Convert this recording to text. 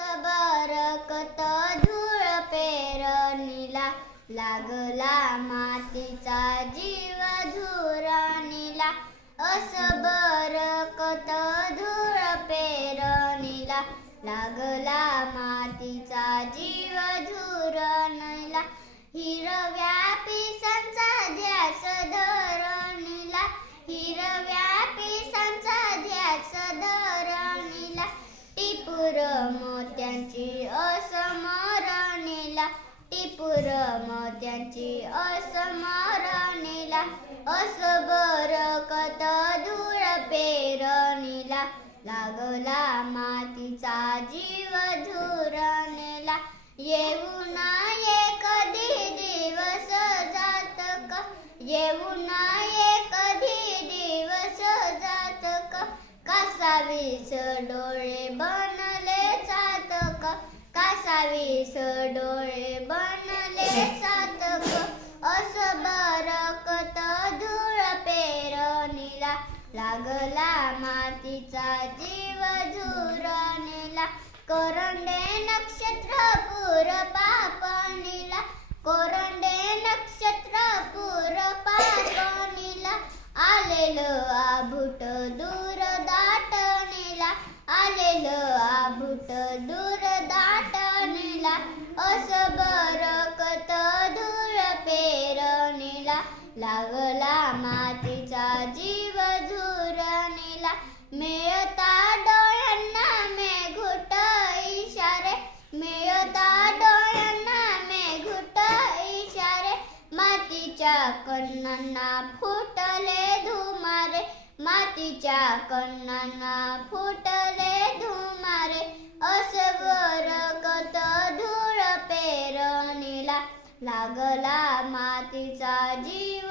बरकत धूळ पेरणीला, लागला मातीचा जीव झुरणीला. बरकत धूळ पेरणीला, लागला मातीचा जीव झुरणीला. हिरव्या पिसांचा ध्यास धरणीला, हिरव्या पिसांचा ध्यास धरणीला. टिपूर मोत्यांची असमरणीला, टिपूर मोत्यांची असमरणीला. बरकत धूळ पेरणीला, लागला मातीचा जीव झुरणीला. येऊन कधी दिवस जातक, येऊन कधी दिवस जातक. कासावीस डोळे बनले चातक, कासावीस डोळे बनले चातक. बरकत धूळ पेरणीला, लागला मातीचा जीव झुरणीला. करंडे नक्षत्र पूर पापणीला, करंडे नक्षत्र पूर पापणीला. आलेलं आभूट दूर दाटणीला, आलेलं आभूट दूर दाटणीला. बरकत धूळ पेरणीला, लागला मातीचा जीव झुरणीला. मिळता डोळ्यांना मेघूट इशारे, मिळता डोळ्यांना मेघूट इशारे. मातीच्या कणांना फुटले धुमारे, मातीच्या कणांना फुटले धुमारे. बरकत धूळ पेरणीला, लागला मातीचा जीव